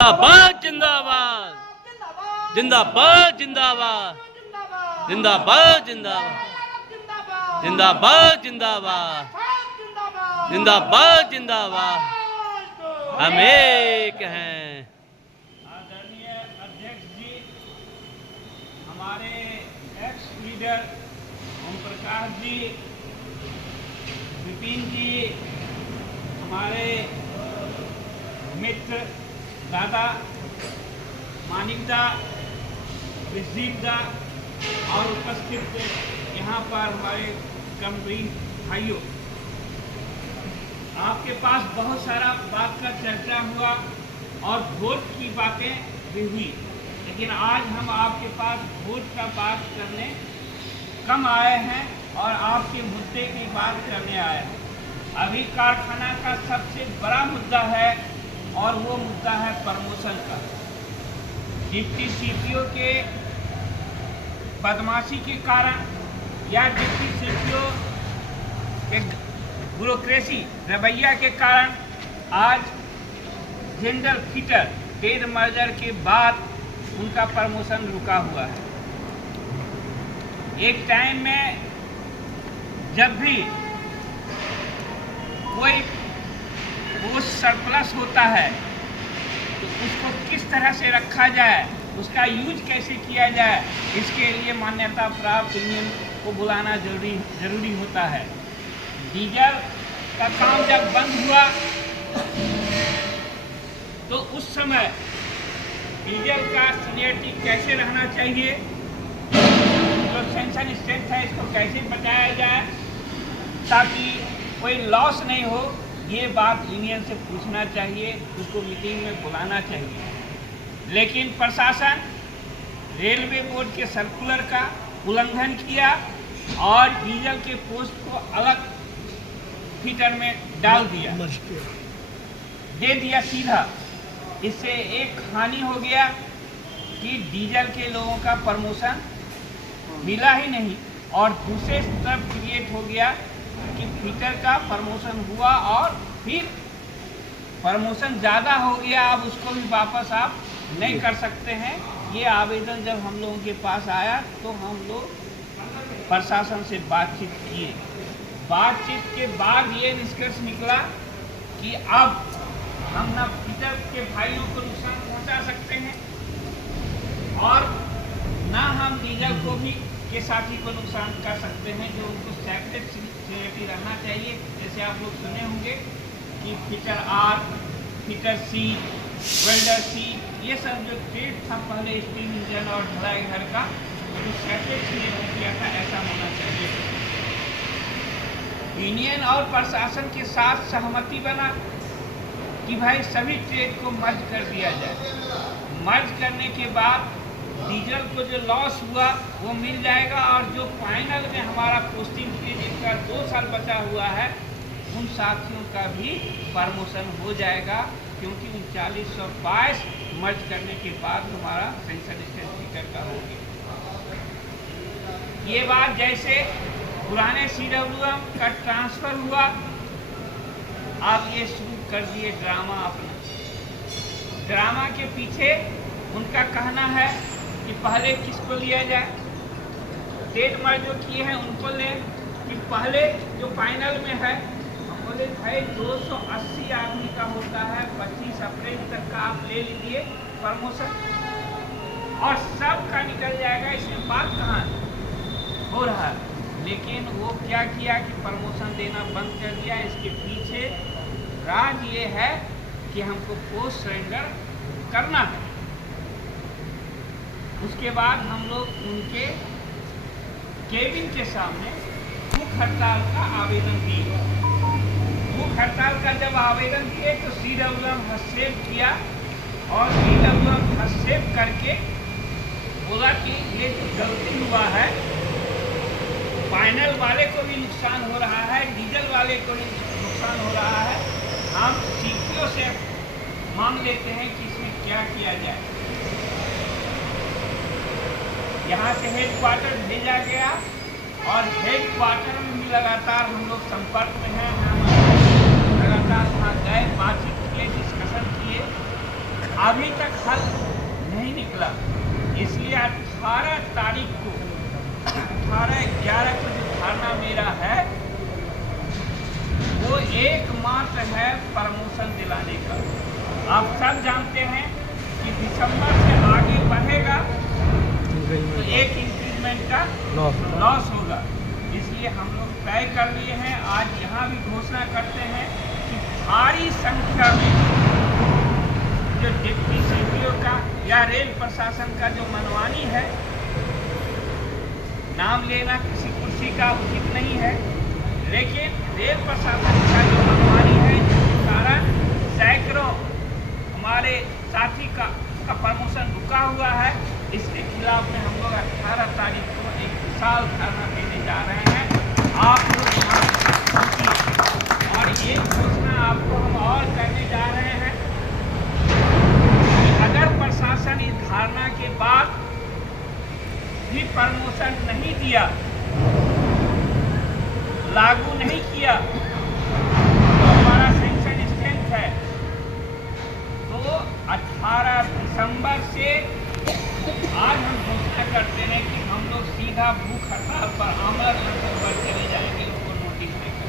जिंदाबाद जिंदाबाद जिंदाबाद जिंदाबाद जिंदाबाद जिंदाबाद जिंदाबाद जिंदाबाद जिंदाबाद जिंदाबाद हम एक हैं। आदरणीय अध्यक्ष जी, हमारे एक्स लीडर ओम प्रकाश जी, विपिन जी, हमारे मित्र दादा मानिकदा, विजदीपदा और उपस्थित यहाँ पर हमारे कमवीर भाइयों, आपके पास बहुत सारा बात का चर्चा हुआ और वोट की बातें भी हुई, लेकिन आज हम आपके पास वोट का बात करने कम आए हैं और आपके मुद्दे की बात करने आए हैं। अभी कारखाना का सबसे बड़ा मुद्दा है और वो मुद्दा है प्रमोशन का। डिप्टी सीपीओ के बदमाशी के कारण या डिप्टी सीपीओ के ब्यूरोक्रेसी रवैया के कारण आज जनरल फिटर डेड मर्जर के बाद उनका प्रमोशन रुका हुआ है। एक टाइम में जब भी कोई पोस्ट सरप्लस होता है तो उसको किस तरह से रखा जाए, उसका यूज कैसे किया जाए, इसके लिए मान्यता प्राप्त यूनियन को बुलाना जरूरी होता है। डीजल का काम जब बंद हुआ तो उस समय डीजल का सीनियरिटी कैसे रहना चाहिए, जो सेंशन स्ट्रेंथ है इसको कैसे बचाया जाए ताकि कोई लॉस नहीं हो, ये बात यूनियन से पूछना चाहिए, उसको मीटिंग में बुलाना चाहिए। लेकिन प्रशासन रेलवे बोर्ड के सर्कुलर का उल्लंघन किया और डीजल के पोस्ट को अलग फीटर में डाल दिया, दे दिया सीधा। इससे एक हानि हो गया कि डीजल के लोगों का प्रमोशन मिला ही नहीं और दूसरे तरफ क्रिएट हो गया कि फीटर का प्रमोशन हुआ और फिर प्रमोशन ज़्यादा हो गया, अब उसको भी वापस आप नहीं कर सकते हैं। ये आवेदन जब हम लोगों के पास आया तो हम लोग प्रशासन से बातचीत किए। बातचीत के बाद ये निष्कर्ष निकला कि अब हम ना फीटर के भाइयों को नुकसान पहुंचा सकते हैं और ना हम डीजल को भी के साथी को नुकसान कर सकते हैं, जो उनको सेपरेट सीनियरिटी रहना चाहिए। जैसे आप लोग सुने होंगे कि fitter R, fitter C, welder C, ये सब जो ट्रेड था पहले स्टील इंजन और ढलाई घर का, जो सेपरेट सीनियरिटी किया था, ऐसा होना चाहिए। यूनियन और प्रशासन के साथ सहमति बना कि भाई सभी ट्रेड को मर्ज कर दिया जाए। मर्ज करने के बाद डीजल को जो लॉस हुआ वो मिल जाएगा और जो फाइनल में हमारा पोस्टिंग के जिनका 2 साल बचा हुआ है उन साथियों का भी प्रमोशन हो जाएगा, क्योंकि 3922 मर्ज करने के बाद हमारा सेंशन स्ट्रेंथ का हो गया। ये बात जैसे पुराने CWM का ट्रांसफर हुआ, आप ये शुरू कर दिए ड्रामा अपना। ड्रामा के पीछे उनका कहना है कि पहले किसको लिया जाए, डेट मर्ज जो किए हैं उनको ले, कि पहले जो फाइनल में है हम बोले भाई 280 आदमी का होता है, 25 अप्रैल तक का आप ले लीजिए प्रमोशन और सब का निकल जाएगा, इसमें बात कहाँ हो रहा है। लेकिन वो क्या किया कि प्रमोशन देना बंद कर दिया। इसके पीछे राज ये है कि हमको पोस्ट सरेंडर करना है। उसके बाद हम लोग उनके केबिन के सामने भूख हड़ताल का आवेदन दिए। भूख हड़ताल का जब आवेदन दिए तो CWM हस्तक्षेप किया और CWM हस्तक्षेप करके बोला कि ये जो गलती हुआ है, फाइनल वाले को भी नुकसान हो रहा है, डीजल वाले को भी नुकसान हो रहा है, हम CPO से मांग लेते हैं कि इसमें क्या किया जाए। यहाँ से हेडक्वार्टर भेजा गया और हेडक्वार्टर में भी लगातार हम लोग संपर्क में हैं, लगातार वहाँ गए, बातचीत किए, डिस्कशन किए अभी तक हल नहीं निकला, इसलिए 18 तारीख को 18/11 को जो धरना मेरा है वो एकमात्र है प्रमोशन दिलाने का। आप सब जानते हैं कि दिसंबर से आगे बढ़ेगा तो एक इंक्रीजमेंट का लॉस होगा, इसलिए हम लोग तय कर लिए हैं। आज यहाँ भी घोषणा करते हैं कि भारी संख्या में जो डिप्टी सीपीओ का या रेल प्रशासन का जो मनमानी है, नाम लेना किसी कुर्सी का उचित नहीं है, लेकिन रेल प्रशासन का जो मनमानी है जिसके कारण सैकड़ों हमारे साथी का प्रमोशन रुका हुआ है, इसके खिलाफ में हम लोग 18 तारीख को एक विशाल धरना देने जा रहे हैं। आप लोग यहाँ पहुँचिए। और ये घोषणा आपको हम और करने जा रहे हैं कि अगर प्रशासन इस धारणा के बाद भी प्रमोशन नहीं दिया, लागू नहीं किया, तो हमारा सेंक्शन स्ट्रेंथ है तो 18 दिसंबर से आज हम घोषणा करते हैं कि हम लोग सीधा भूख हड़ताल पर आमरण अनशन पर चले जाएंगे, उसको नोटिस देकर,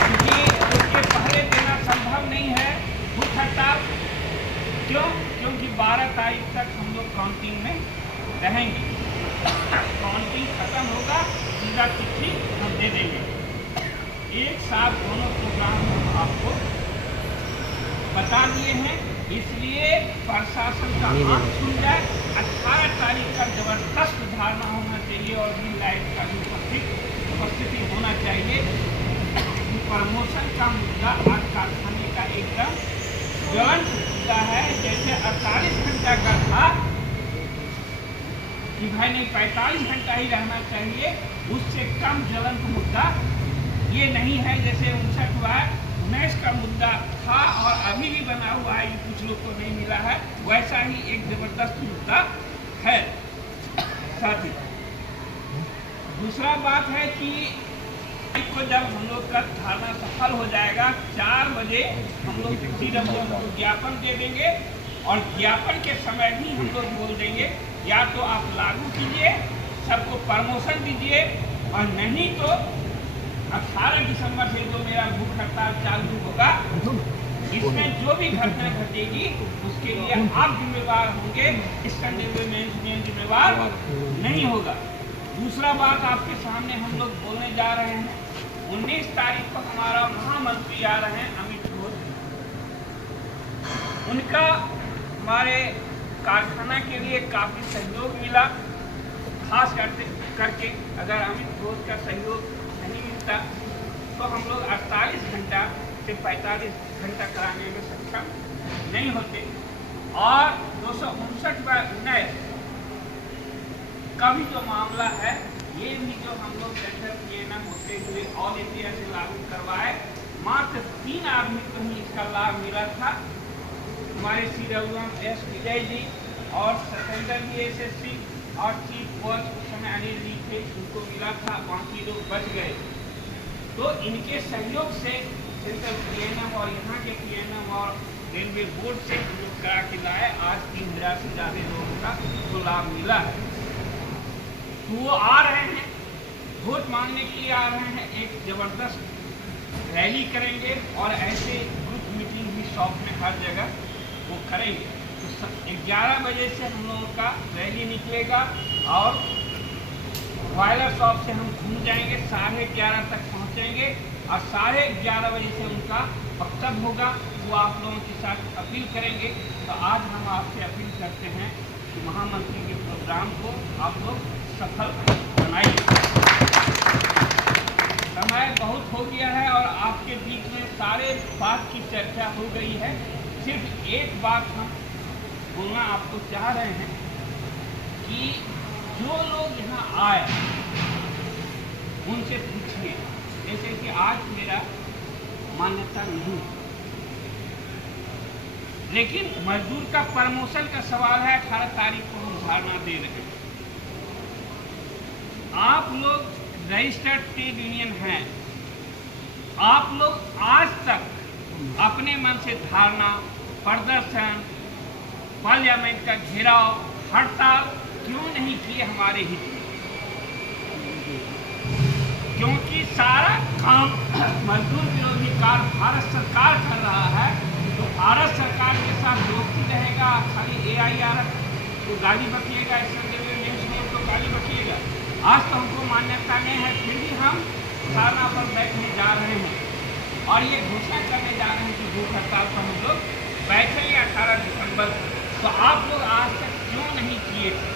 क्योंकि उसके पहले देना संभव नहीं है भूख हड़ताल। क्यों? क्योंकि 12 तारीख तक हम लोग काउंटिंग में रहेंगे। काउंटिंग खत्म होगा, सीधा चिट्ठी हम दे देंगे। एक साथ दोनों प्रोग्राम हम आपको बता दिए हैं, इसलिए प्रशासन का आंख खुल जाए। 18 तारीख का जबरदस्त धारणा होना चाहिए और भी लाइट का भी उपस्थिति होना चाहिए। प्रमोशन का मुद्दा आज कारखाने का एकदम ज्वलंत मुद्दा है। जैसे 48 घंटा का था कि भाई नहीं 45 घंटा ही रहना चाहिए, उससे कम ज्वलंत मुद्दा ये नहीं है। जैसे 59 का मुद्दा था और अभी भी बना हुआ है, ये कुछ लोग को नहीं मिला है, वैसा ही एक जबरदस्त मुद्दा है। साथ ही दूसरा बात है कि को जब हम लोग का धारणा सफल हो जाएगा, 4 बजे हम लोग CWM को ज्ञापन दे देंगे और ज्ञापन के समय भी हम लोग बोल देंगे या तो आप लागू कीजिए, सबको प्रमोशन दीजिए, और नहीं तो 18 दिसंबर से जो मेरा भूख हड़ताल चालू होगा, इसमें जो भी घटना घटेगी उसके लिए आप जिम्मेवार होंगे, इसका मैनेजमेंट जिम्मेवार नहीं होगा। दूसरा बात आपके सामने हम लोग बोलने जा रहे हैं, 19 तारीख को हमारा महामंत्री आ रहे हैं अमित घोष, उनका हमारे कारखाना के लिए काफ़ी सहयोग मिला। खास करके अगर अमित घोष का सहयोग नहीं मिलता तो हम लोग 48 घंटा से 45 घंटा कराने में सक्षम नहीं होते। और 259 का भी जो मामला है, ये भी जो हम लोग सेंट्रल PNM होते हुए ऑल इंडिया से लागू करवाए, मात्र 3 आदमी को ही इसका लाभ मिला था। हमारे CWM S विजय जी और सतेंद्र जी SSC और चीफ कोच उस समय अनिल जी थे, उनको मिला था, बाकी लोग बच गए। तो इनके सहयोग से सेंट्रल PNM और यहाँ के PNM और रेलवे बोर्ड से जो करा के लाए, आज 3000 से ज़्यादा लोगों का तो लाभ मिला है। तो वो आ रहे हैं, वोट मांगने के लिए आ रहे हैं, एक जबरदस्त रैली करेंगे और ऐसे ग्रुप मीटिंग भी शॉप में हर जगह वो करेंगे। तो 11 बजे से हम लोगों का रैली निकलेगा और वायलर शॉप से हम घूम जाएंगे, 11:30 तक पहुंचेंगे और 11:30 बजे से उनका वक्तव्य होगा, वो आप लोगों के साथ अपील करेंगे। तो आज हम आपसे अपील करते हैं कि महामंत्री के प्रोग्राम को आप लोग सफल बनाइए। समय बहुत हो गया है और आपके बीच में सारे बात की चर्चा हो गई है। सिर्फ एक बात हम बोलना आपको चाह रहे हैं कि जो लोग यहाँ आए उनसे पूछिए, जैसे कि आज मेरा मान्यता नहीं, लेकिन मजदूर का प्रमोशन का सवाल है। 18 तारीख को हम धारणा दे रहे हैं। आप लोग रजिस्टर्ड ट्रेड यूनियन हैं, आप लोग आज तक अपने मन से धारणा प्रदर्शन, पार्लियामेंट का घेराव, हड़ताल क्यों नहीं किए हमारे हित में? क्योंकि सारा काम मजदूर विरोधी कार्य भारत सरकार कर रहा है, तो भारत सरकार के साथ दोस्ती रहेगा। खाली AIRF को गाली बकिएगा, तो गाली बकिएगा। आज तो हमको मान्यता नहीं है, फिर भी हम धरना पर बैठने जा रहे हैं और ये घोषणा करने जा रहे हैं कि भूख हड़ताल पर हम लोग बैठेंगे 18 दिसंबर को। तो आप लोग आज तक क्यों नहीं किए थे?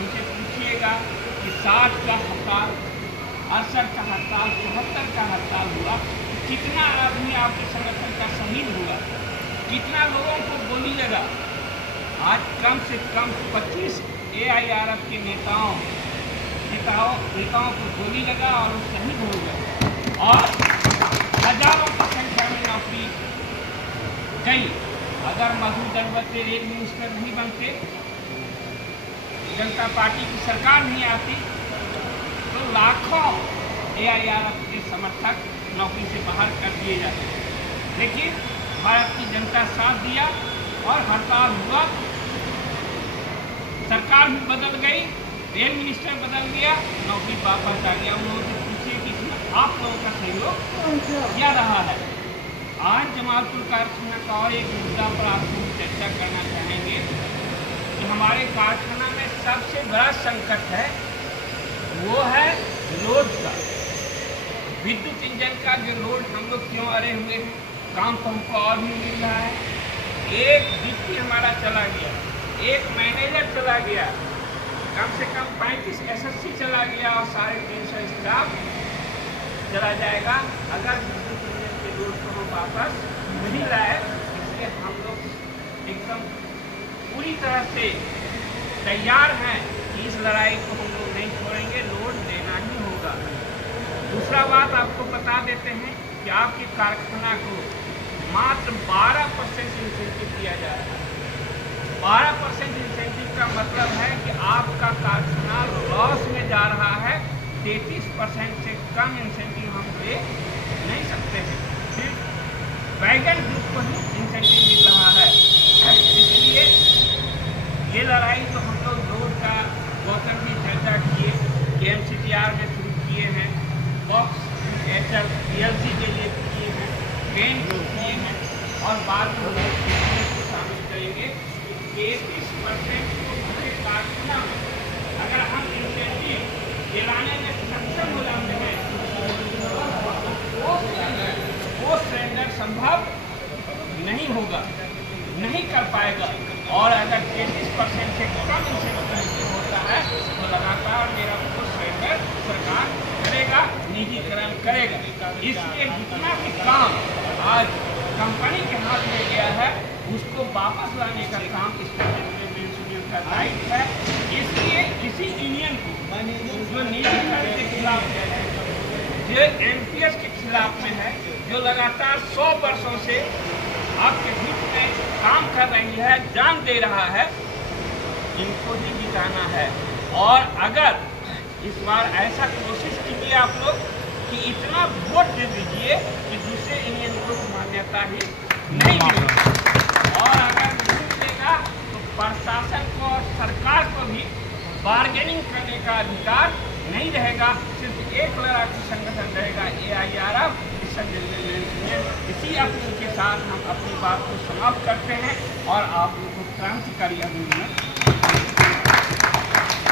उनसे पूछिएगा कि 60 का हड़ताल, 68 का हड़ताल, 74 का हड़ताल हुआ, कितना आदमी आपके संगठन का शहीद हुआ, कितना लोगों को गोली लगा। आज कम से कम 25 AIRF के नेताओं को गोली लगा और वो शहीद हो गए और हजारों की संख्या में नौकरी गई। अगर मधु दलपति रेल मिनिस्टर नहीं बनते, जनता पार्टी की सरकार नहीं आती, तो लाखों AIRF के समर्थक नौकरी से बाहर कर दिए जाते। लेकिन भारत की जनता साथ दिया और हड़ताल हुआ, सरकार भी बदल गई, रेल मिनिस्टर बदल गया, नौकरी वापस आ गया। उन लोगों से पूछिए कि इसमें आप लोगों का सहयोग क्या रहा है। आज जमालपुर कारखाना का और एक मुद्दा पर आपको चर्चा करना चाहेंगे कि हमारे कारखाना में सबसे बड़ा संकट है, वो है लोड का। विद्युत इंजन का जो लोड हम लोग क्यों अरे हुए हैं, काम तो हमको और भी मिल रहा है। एक डिप्टी हमारा चला गया, एक मैनेजर चला गया, कम से कम 35 SSC चला गया और 350 स्टाफ चला जाएगा अगर विद्युत इंजन के लोड को हम वापस नहीं लाए। इसलिए हम लोग एकदम पूरी तरह से तैयार हैं कि इस लड़ाई को हम लोग नहीं छोड़ेंगे, लोड देना ही होगा। दूसरा बात आपको बता देते हैं कि आपके कारखाना को मात्र 12% इंसेंटिव दिया जा रहा है। 12% इंसेंटिव का मतलब है कि आपका कारखाना लॉस में जा रहा है। 33% से कम इंसेंटिव हम दे नहीं सकते हैं, सिर्फ वैगन ग्रुप को ही इंसेंटिव मिल रहा है। इसलिए ये लड़ाई जो हम लोग रोड का गौतम भी चर्चा किए कि MCTR में शुरू किए हैं, बॉक्स PLC के लिए किए हैं, ट्रेन किए हैं और बाद में शामिल करेंगे। 33% को पूरे कारखाना में अगर हम इंसेंटिव दिलाने में सक्षम हो जाते हैं वो सिलेंडर संभव नहीं होगा, नहीं कर पाएगा। और अगर 33% से कम इंसेंटिव होता है तो लगातार मेरा वो सिलेंडर सरकार करेगा, निजीकरण करेगा। इसलिए जितना भी काम आज कंपनी के हाथ में गया है उसको वापस लाने का काम इस यूनियन का दायित्व है। इसलिए इसी यूनियन को जो निजीकरण के खिलाफ है, जो MPS के खिलाफ में है, जो लगातार 100 वर्षों से आपके हित में काम कर रही है, जान दे रहा है, इनको ही जिताना है। और अगर इस बार ऐसा कोशिश कीजिए आप लोग कि इतना वोट दे दीजिए कि दूसरे यूनियन को मान्यता ही नहीं मिलेगी। और अगर नहीं मिलेगा तो प्रशासन को और सरकार को भी बार्गेनिंग करने का अधिकार नहीं रहेगा। सिर्फ एक लड़ाकू संगठन रहेगा, AIRF। इसी अपील के साथ हम अपनी बात को समाप्त करते हैं और आप लोगों को क्रांतिकारी आंदोलन